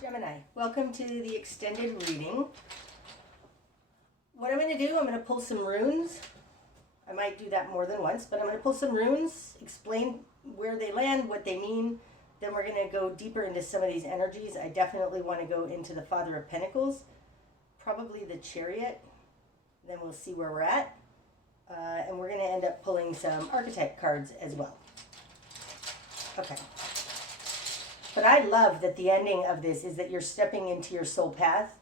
Gemini, welcome to the extended reading. What I'm going to do, I'm going to pull some runes. I might do that more than once, but I'm going to pull some runes, explain where they land, what they mean. Then we're going to go deeper into some of these energies. I definitely want to go into the Father of Pentacles, probably the Chariot. Then we'll see where we're at. And we're going to end up pulling some archetype cards as well. Okay. But I love that the ending of this is that you're stepping into your soul path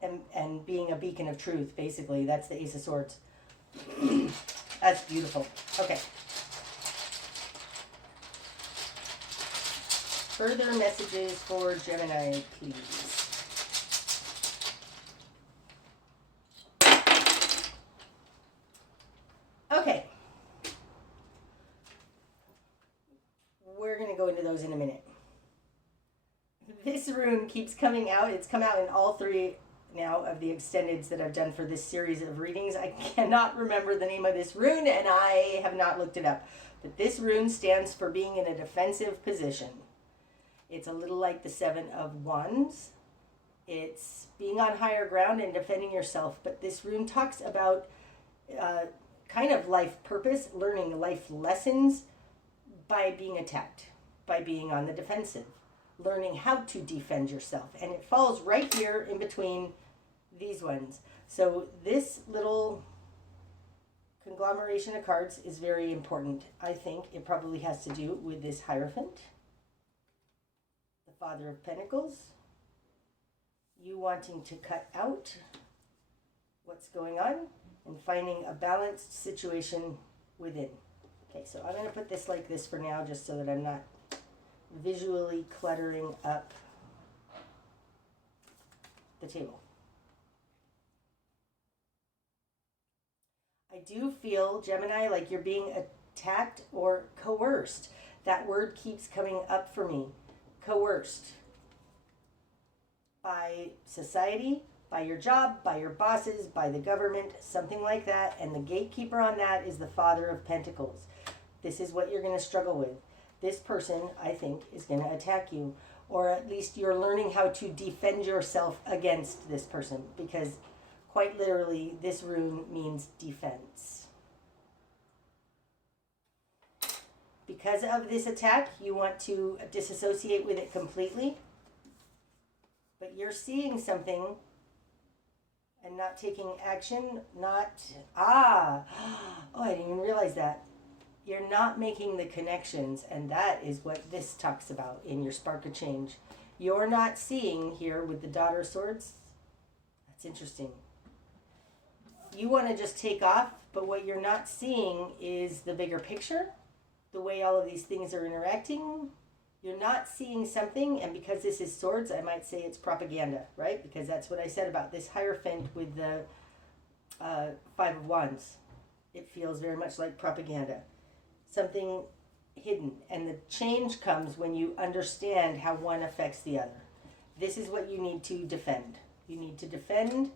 and being a beacon of truth, basically. That's the Ace of Swords. That's beautiful. Okay. Further messages for Gemini, please. Okay. We're going to go into those in a minute. This rune keeps coming out. It's come out in all three now of the extendeds that I've done for this series of readings. I cannot remember the name of this rune, and I have not looked it up. But this rune stands for being in a defensive position. It's a little like the Seven of Wands. It's being on higher ground and defending yourself. But this rune talks about kind of life purpose, learning life lessons by being attacked, by being on the defensive, learning how to defend yourself. And it falls right here in between these ones. So this little conglomeration of cards is very important. I think it probably has to do with this Hierophant, the Father of Pentacles, you wanting to cut out what's going on and finding a balanced situation within. Okay, so I'm going to put this like this for now, just so that I'm not visually cluttering up the table. I do feel, Gemini, like you're being attacked or coerced. That word keeps coming up for me. Coerced. By society, by your job, by your bosses, by the government, something like that. And the gatekeeper on that is the Father of Pentacles. This is what you're going to struggle with. This person, I think, is going to attack you. Or at least you're learning how to defend yourself against this person. Because quite literally, this rune means defense. Because of this attack, you want to disassociate with it completely. But you're seeing something and not taking action. Oh, I didn't even realize that. You're not making the connections, and that is what this talks about in your Spark of Change. You're not seeing here with the Daughter of Swords. That's interesting. You want to just take off, but what you're not seeing is the bigger picture, the way all of these things are interacting. You're not seeing something, and because this is swords, I might say it's propaganda, right? Because that's what I said about this Hierophant with the Five of Wands. It feels very much like propaganda. Something hidden, and the change comes when you understand how one affects the other. This is what you need to defend. You need to defend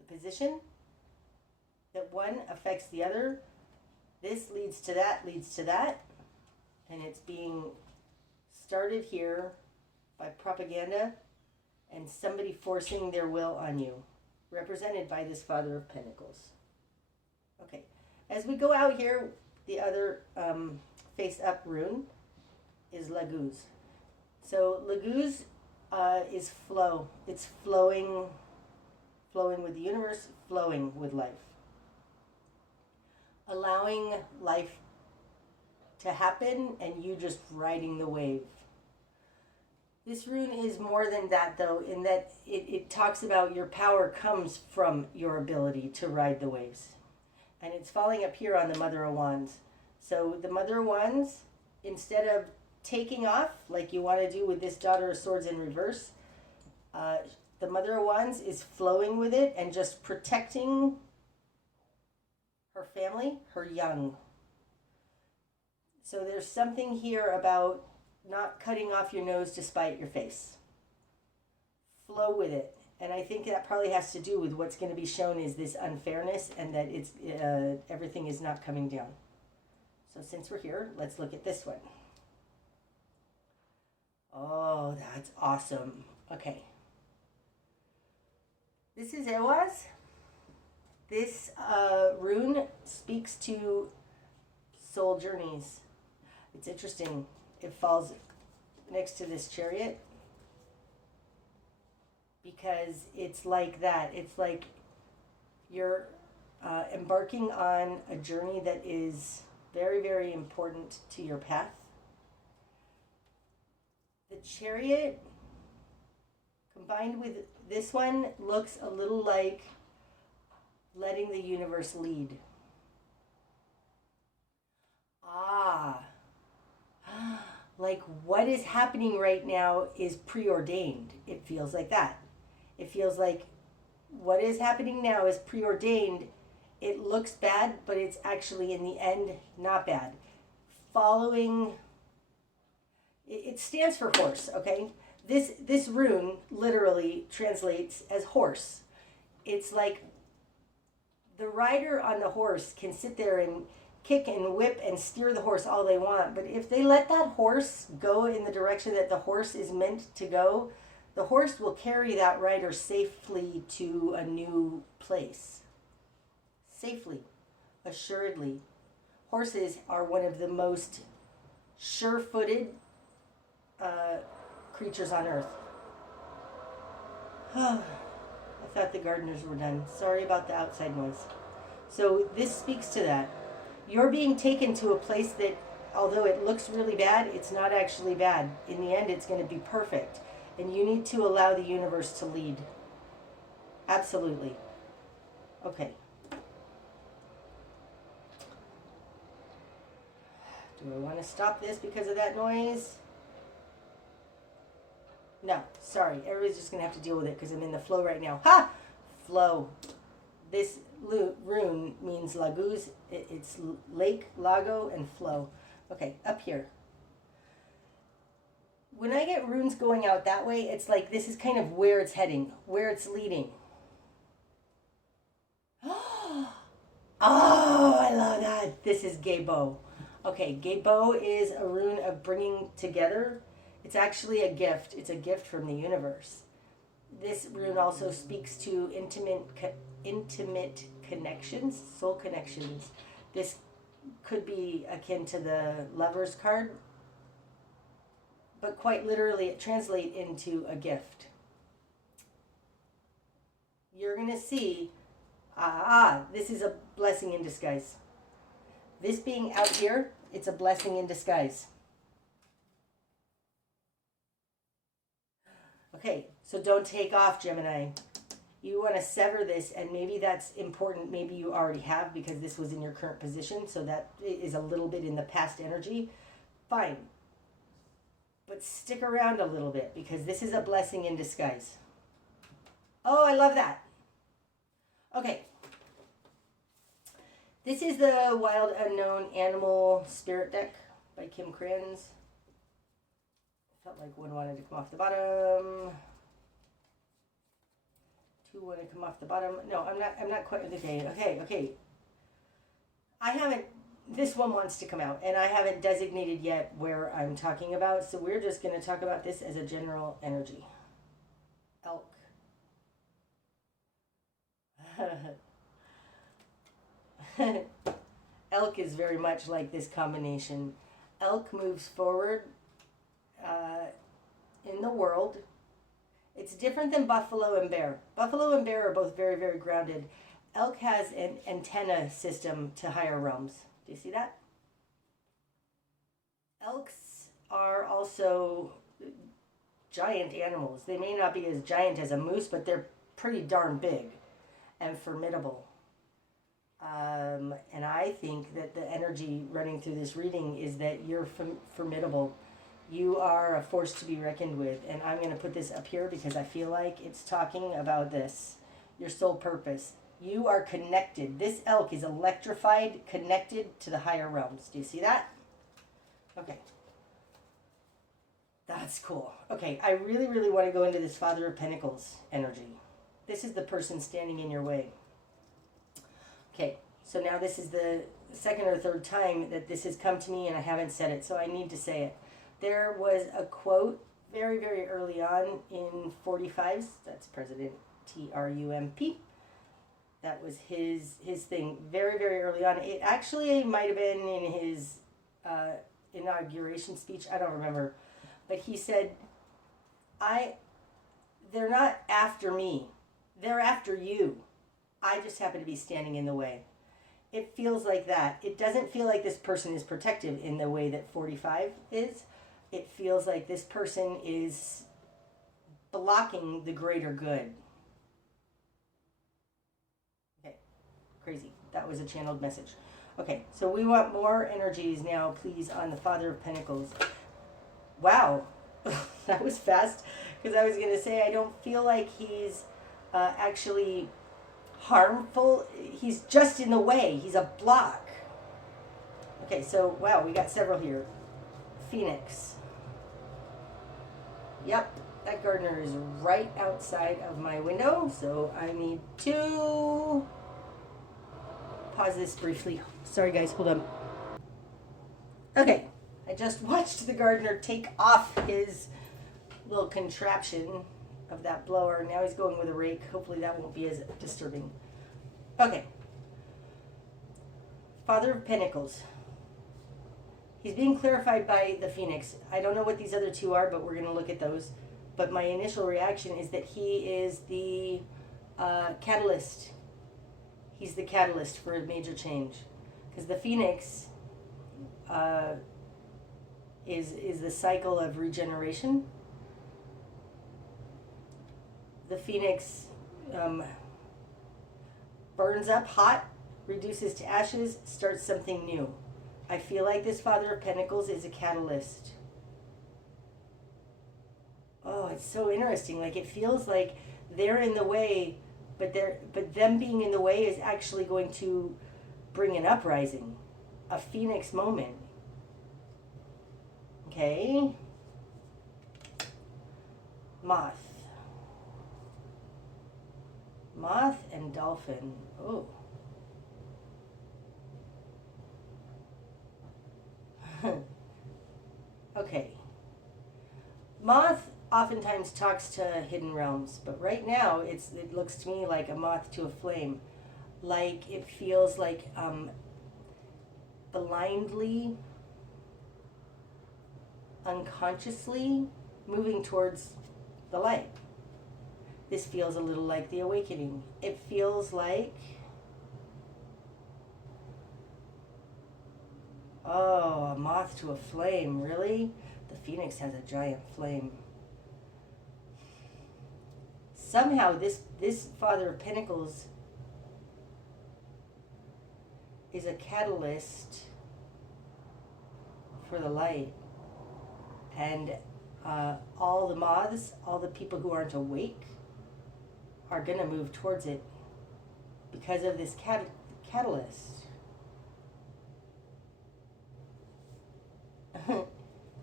the position that one affects the other. This leads to that, and it's being started here by propaganda and somebody forcing their will on you, represented by this Father of Pentacles. Okay. As we go out here, the other face-up rune is Laguz. So Laguz is flow. It's flowing with the universe, flowing with life. Allowing life to happen and you just riding the wave. This rune is more than that, though, in that it talks about your power comes from your ability to ride the waves. And it's falling up here on the Mother of Wands. So the Mother of Wands, instead of taking off like you want to do with this Daughter of Swords in reverse, the Mother of Wands is flowing with it and just protecting her family, her young. So there's something here about not cutting off your nose to spite your face. Flow with it. And I think that probably has to do with what's going to be shown is this unfairness, and that it's everything is not coming down. So since we're here, let's look at this one. Oh, that's awesome. Okay. This is Ewas. This rune speaks to soul journeys. It's interesting. It falls next to this chariot because it's like that. It's like you're embarking on a journey that is very, very important to your path. The chariot combined with this one looks a little like letting the universe lead. Ah, like what is happening right now is preordained. It feels like that. It feels like what is happening now is preordained. It looks bad, but it's actually in the end not bad. Following, it stands for horse, okay? This rune literally translates as horse. It's like the rider on the horse can sit there and kick and whip and steer the horse all they want, but if they let that horse go in the direction that the horse is meant to go, the horse will carry that rider safely to a new place. Safely, assuredly. Horses are one of the most sure-footed creatures on earth. I thought the gardeners were done. Sorry about the outside noise. So this speaks to that. You're being taken to a place that, although it looks really bad, it's not actually bad. In the end, it's going to be perfect. And you need to allow the universe to lead. Absolutely. Okay. Do I want to stop this because of that noise? No, sorry. Everybody's just going to have to deal with it because I'm in the flow right now. Ha! Flow. This rune means laguz. It's lake, lago, and flow. Okay, up here. When I get runes going out that way, it's like this is kind of where it's heading, where it's leading. Oh, I love that. This is Gebo. Okay, Gebo is a rune of bringing together. It's actually a gift. It's a gift from the universe. This rune also speaks to intimate connections, soul connections. This could be akin to the Lover's card, but quite literally it translates into a gift. You're going to see, this is a blessing in disguise. This being out here, it's a blessing in disguise. Okay, so don't take off, Gemini. You want to sever this, and maybe that's important. Maybe you already have because this was in your current position, so that is a little bit in the past energy. Fine. But stick around a little bit because this is a blessing in disguise. Oh, I love that. Okay. This is the Wild Unknown Animal Spirit deck by Kim Kranz. Felt like one wanted to come off the bottom. Two want to come off the bottom. No, I'm not quite okay. I haven't, this one wants to come out and I haven't designated yet where I'm talking about, so we're just going to talk about this as a general energy. Elk. Elk is very much like this combination. Elk moves forward in the world. It's different than buffalo and bear. Buffalo and bear are both very, very grounded. Elk has an antenna system to higher realms. Do you see that? Elks are also giant animals. They may not be as giant as a moose, but they're pretty darn big and formidable. And I think that the energy running through this reading is that you're formidable. You are a force to be reckoned with. And I'm going to put this up here because I feel like it's talking about this. Your soul purpose. You are connected. This elk is electrified, connected to the higher realms. Do you see that? Okay. That's cool. Okay, I really, really want to go into this Father of Pentacles energy. This is the person standing in your way. Okay, so now this is the second or third time that this has come to me and I haven't said it, so I need to say it. There was a quote very, very early on in 45s. That's President Trump. That was his thing very, very early on. It actually might have been in his inauguration speech. I don't remember. But he said, they're not after me. They're after you. I just happen to be standing in the way. It feels like that. It doesn't feel like this person is protective in the way that 45 is. It feels like this person is blocking the greater good. Okay, crazy. That was a channeled message. Okay, so we want more energies now, please, on the Father of Pentacles. Wow, that was fast, because I was going to say I don't feel like he's actually harmful. He's just in the way. He's a block. Okay, so wow, we got several here. Phoenix. Yep, that gardener is right outside of my window, so I need to pause this briefly. Sorry guys, hold on. Okay, I just watched the gardener take off his little contraption of that blower. Now he's going with a rake. Hopefully that won't be as disturbing. Okay. Father of Pentacles. He's being clarified by the Phoenix. I don't know what these other two are, but we're going to look at those. But my initial reaction is that he is the catalyst. He's the catalyst for a major change. Because the Phoenix is the cycle of regeneration. The Phoenix burns up hot, reduces to ashes, starts something new. I feel like this Father of Pentacles is a catalyst. Oh, it's so interesting. Like, it feels like they're in the way, but them being in the way is actually going to bring an uprising, a Phoenix moment. Okay. Moth. Moth and dolphin. Oh. Okay. Moth oftentimes talks to hidden realms, but right now it looks to me like a moth to a flame. Like it feels like blindly, unconsciously moving towards the light. This feels a little like the awakening. It feels like, oh, a moth to a flame, really? The Phoenix has a giant flame. Somehow this Father of Pentacles is a catalyst for the light. And all the moths, all the people who aren't awake, are going to move towards it because of this catalyst.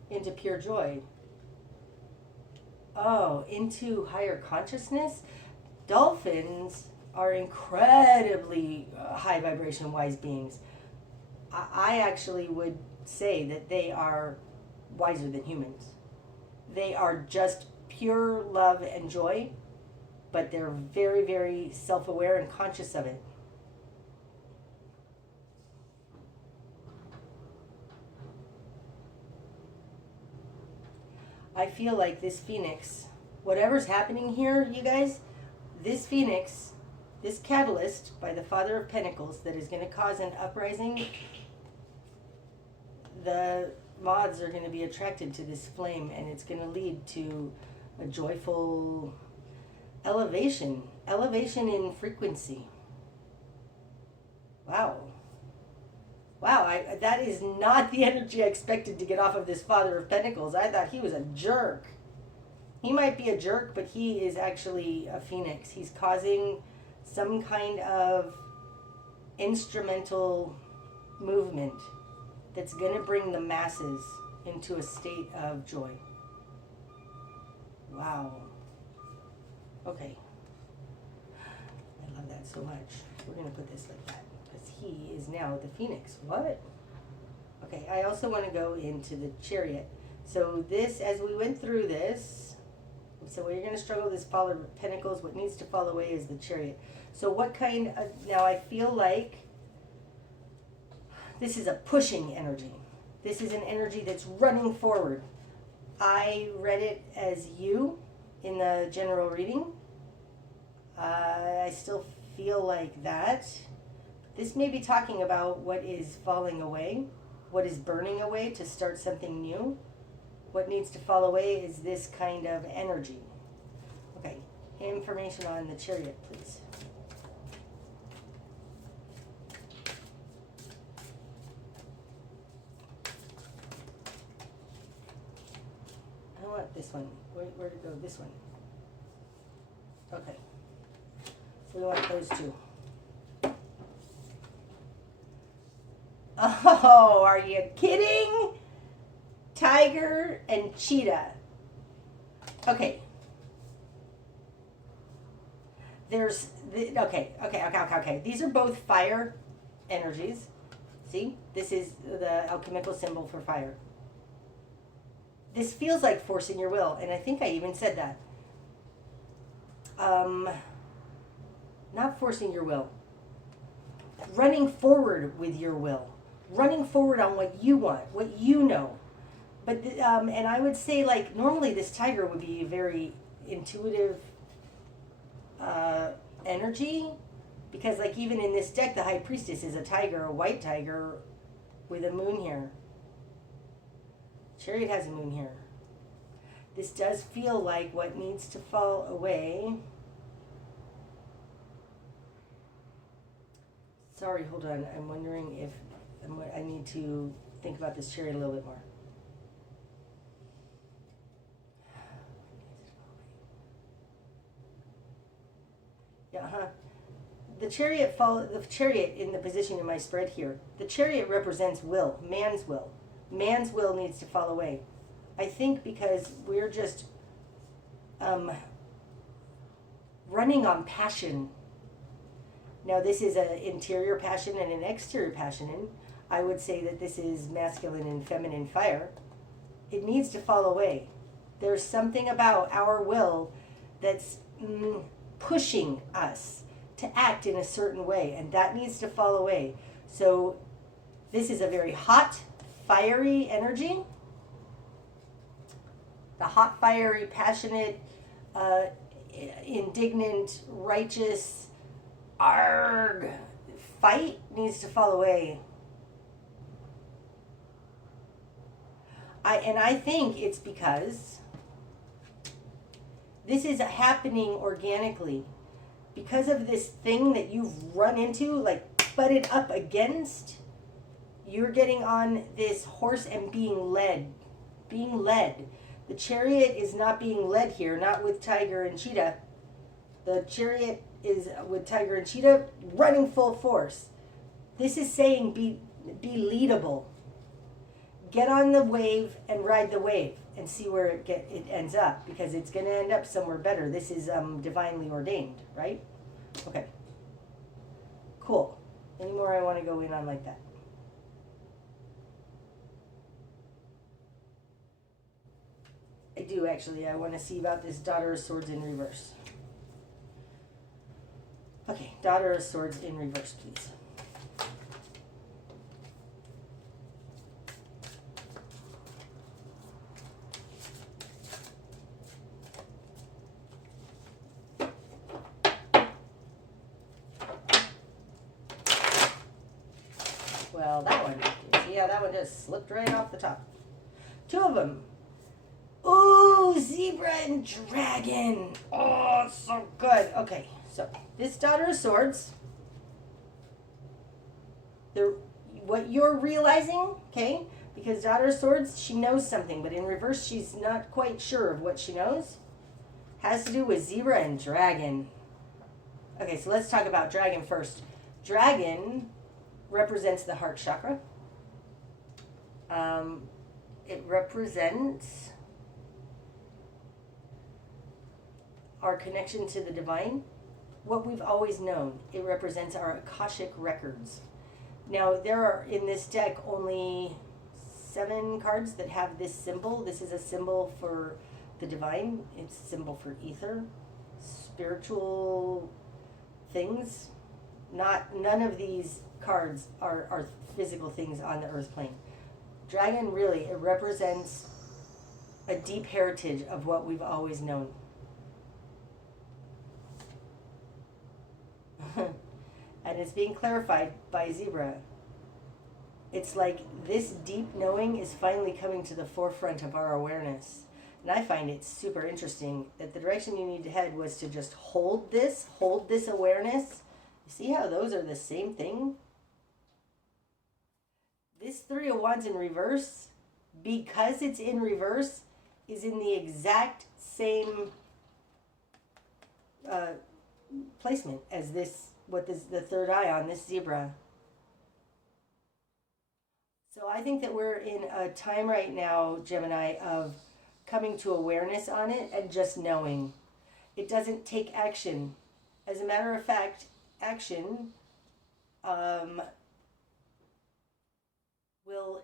Into pure joy. Oh, into higher consciousness. Dolphins are incredibly high vibration wise beings. I actually would say that they are wiser than humans. They are just pure love and joy, but they're very, very self-aware and conscious of it. I feel like this Phoenix, whatever's happening here, you guys, this Phoenix, this catalyst by the Father of Pentacles that is going to cause an uprising, the moths are going to be attracted to this flame, and it's going to lead to a joyful elevation in frequency. Wow, that is not the energy I expected to get off of this Father of Pentacles. I thought he was a jerk. He might be a jerk, but he is actually a Phoenix. He's causing some kind of instrumental movement that's going to bring the masses into a state of joy. Wow. Okay. I love that so much. We're going to put this like that because he is now the Phoenix. What? Okay, I also want to go into the Chariot. So this, as we went through this, so where you're going to struggle this Fall of Pentacles, what needs to fall away is the Chariot. So what kind of, now I feel like this is a pushing energy. This is an energy that's running forward. I read it as you in the general reading. I still feel like that. This may be talking about what is falling away, what is burning away to start something new. What needs to fall away is this kind of energy. Okay, information on the Chariot, please. I want this one. Where to go? This one. Okay. So we want those two. Oh, are you kidding? Tiger and cheetah. Okay. There's okay. These are both fire energies. See? This is the alchemical symbol for fire. This feels like forcing your will, and I think I even said that. Not forcing your will. Running forward with your will. Running forward on what you want, what you know. But, and I would say, like, normally this tiger would be a very intuitive energy. Because, like, even in this deck, the High Priestess is a tiger, a white tiger with a moon here. Chariot has a moon here. This does feel like what needs to fall away. Sorry, hold on. I'm wondering if I need to think about this Chariot a little bit more. Yeah, The Chariot in the position in my spread here. The Chariot represents will, man's will. Man's will needs to fall away. I think because we're just running on passion. Now this is an interior passion and an exterior passion. And I would say that this is masculine and feminine fire. It needs to fall away. There's something about our will that's pushing us to act in a certain way, and that needs to fall away. So this is a very hot, fiery energy. The hot, fiery, passionate, indignant, righteous, arg, fight needs to fall away. I think it's because this is happening organically. Because of this thing that you've run into, like butted up against, you're getting on this horse and being led. Being led. The Chariot is not being led here, not with Tiger and Cheetah. The Chariot is with Tiger and Cheetah running full force. This is saying be leadable. Get on the wave and ride the wave and see where it ends up, because it's going to end up somewhere better. This is divinely ordained, right? Okay. Cool. Any more I want to go in on like that? I do, actually. I want to see about this Daughter of Swords in reverse. Okay, Daughter of Swords in reverse, please. Well, that one, see how that one just slipped right off the top. Two of them. Ooh, zebra and dragon. Oh, so good. Okay, so this Daughter of Swords, what you're realizing, okay, because Daughter of Swords, she knows something, but in reverse, she's not quite sure of what she knows, has to do with zebra and dragon. Okay, so let's talk about dragon first. Dragon represents the heart chakra. It represents our connection to the divine, what we've always known. It represents our Akashic records. Now, there are in this deck only 7 cards that have this symbol. This is a symbol for the divine. It's a symbol for ether, spiritual things. None of these cards are physical things on the earth plane. Dragon really, it represents a deep heritage of what we've always known. And it's being clarified by Zebra. It's like this deep knowing is finally coming to the forefront of our awareness. And I find it super interesting that the direction you need to head was to just hold this awareness. You see how those are the same thing? This 3 of Wands in reverse, because it's in reverse, is in the exact same placement as this, the third eye on this zebra. So I think that we're in a time right now, Gemini, of coming to awareness on it and just knowing. It doesn't take action. As a matter of fact, action will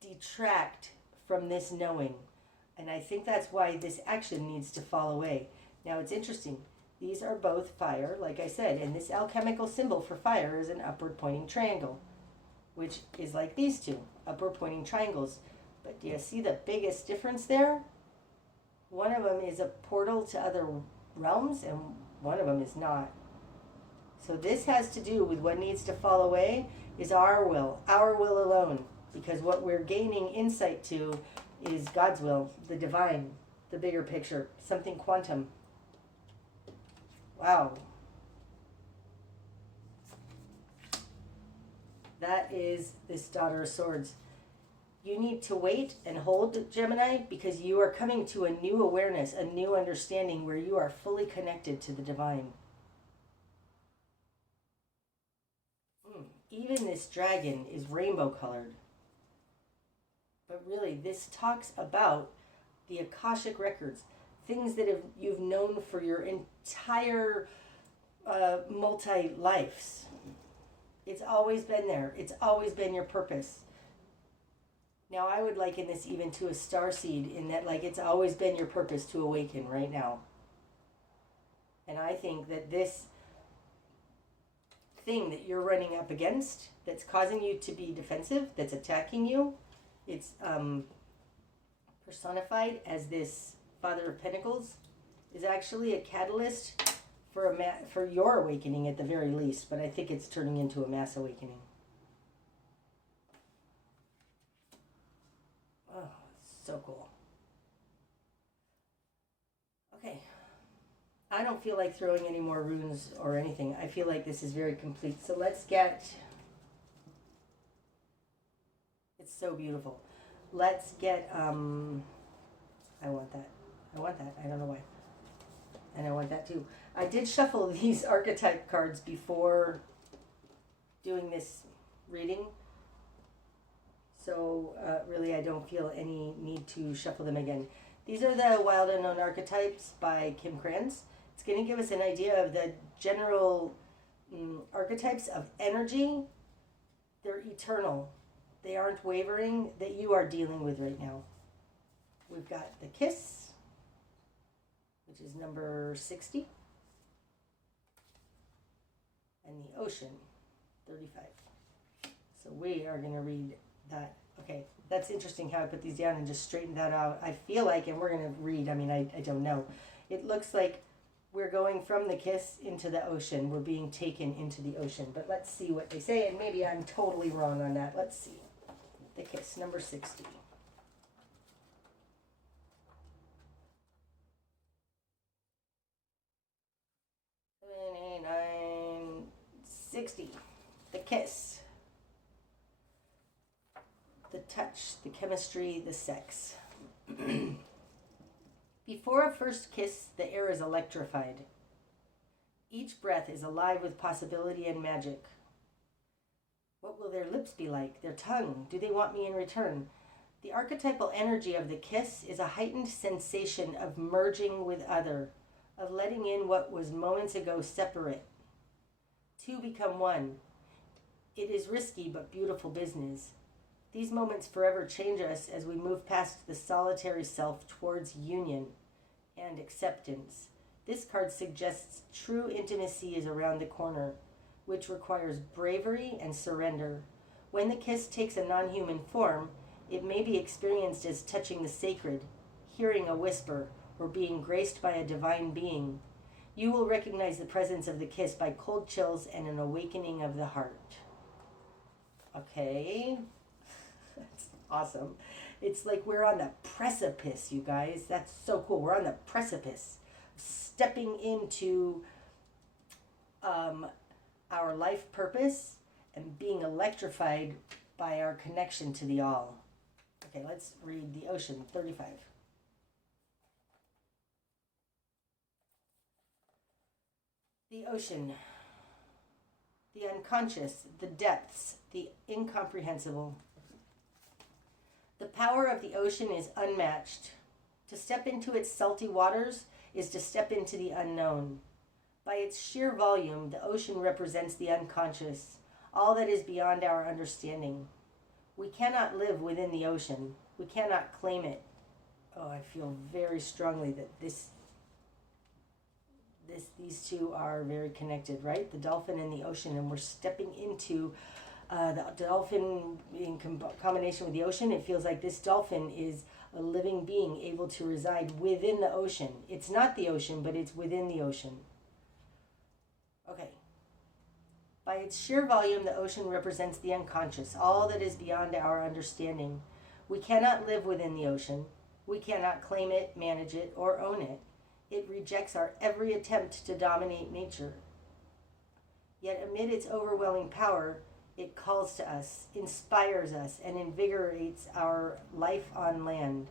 detract from this knowing. And I think that's why this action needs to fall away. Now it's interesting. These are both fire, like I said, and this alchemical symbol for fire is an upward pointing triangle, which is like these two, upward pointing triangles. But do you see the biggest difference there? One of them is a portal to other realms, and one of them is not. So this has to do with what needs to fall away is our will alone. Because what we're gaining insight to is God's will, the divine, the bigger picture, something quantum. Wow. That is this Daughter of Swords. You need to wait and hold, Gemini, because you are coming to a new awareness, a new understanding where you are fully connected to the divine. Even this dragon is rainbow colored. But really, this talks about the Akashic records, things that you've known for your entire multi-lives. It's always been there. It's always been your purpose. Now, I would liken this even to a starseed in that, like, it's always been your purpose to awaken right now. And I think that this thing that you're running up against, that's causing you to be defensive, that's attacking you, it's personified as this Father of Pentacles, is actually a catalyst for your awakening at the very least, but I think it's turning into a mass awakening. Oh, so cool. Okay. I don't feel like throwing any more runes or anything. I feel like this is very complete. So let's get... It's so beautiful. Let's get... I want that. I don't know why. And I want that too. I did shuffle these archetype cards before doing this reading. So really I don't feel any need to shuffle them again. These are the Wild Unknown Archetypes by Kim Kranz. It's going to give us an idea of the general archetypes of energy. They're eternal. They aren't wavering, that you are dealing with right now. We've got the Kiss, which is number 60. And the Ocean, 35. So we are going to read that. Okay, that's interesting how I put these down and just straightened that out. I feel like, and we're going to read, I don't know. It looks like we're going from the Kiss into the ocean. We're being taken into the ocean. But let's see what they say, and maybe I'm totally wrong on that. Let's see. The Kiss, number 60. 60. The kiss. The touch, the chemistry, the sex. Before a first kiss, the air is electrified. Each breath is alive with possibility and magic. What will their lips be like? Their tongue? Do they want me in return? The archetypal energy of the kiss is a heightened sensation of merging with other, of letting in what was moments ago separate. Two become one. It is risky but beautiful business. These moments forever change us as we move past the solitary self towards union and acceptance. This card suggests true intimacy is around the corner, which requires bravery and surrender. When the kiss takes a non-human form, it may be experienced as touching the sacred, hearing a whisper, or being graced by a divine being. You will recognize the presence of the kiss by cold chills and an awakening of the heart. Okay. That's awesome. It's like we're on the precipice, you guys. That's so cool. We're on the precipice, stepping into our life purpose and being electrified by our connection to the all. Okay, let's read the ocean, 35. The ocean, the unconscious, the depths, the incomprehensible. The power of the ocean is unmatched. To step into its salty waters is to step into the unknown. By its sheer volume, the ocean represents the unconscious, all that is beyond our understanding. We cannot live within the ocean. We cannot claim it. Oh, I feel very strongly that these two are very connected, right? The dolphin and the ocean, and we're stepping into the dolphin in combination with the ocean. It feels like this dolphin is a living being able to reside within the ocean. It's not the ocean, but it's within the ocean. Okay. By its sheer volume, the ocean represents the unconscious, all that is beyond our understanding. We cannot live within the ocean. We cannot claim it, manage it, or own it. It rejects our every attempt to dominate nature. Yet amid its overwhelming power, it calls to us, inspires us, and invigorates our life on land.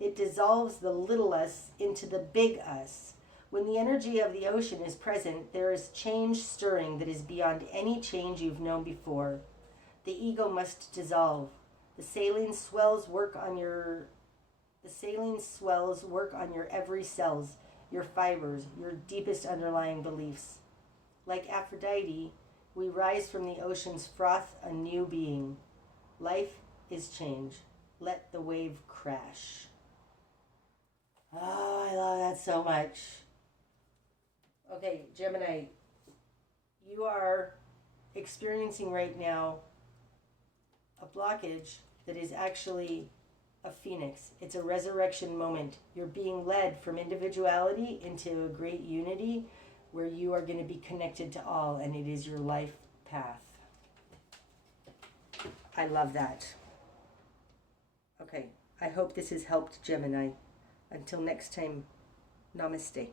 It dissolves the little us into the big us. When the energy of the ocean is present, there is change stirring that is beyond any change you've known before. The ego must dissolve. The saline swells work on your every cells, your fibers, your deepest underlying beliefs. Like Aphrodite, we rise from the ocean's froth a new being. Life is change. Let the wave crash. Oh, I love that so much. Okay, Gemini, you are experiencing right now a blockage that is actually a phoenix. It's a resurrection moment. You're being led from individuality into a great unity where you are going to be connected to all, and it is your life path. I love that. Okay, I hope this has helped, Gemini. Until next time, namaste.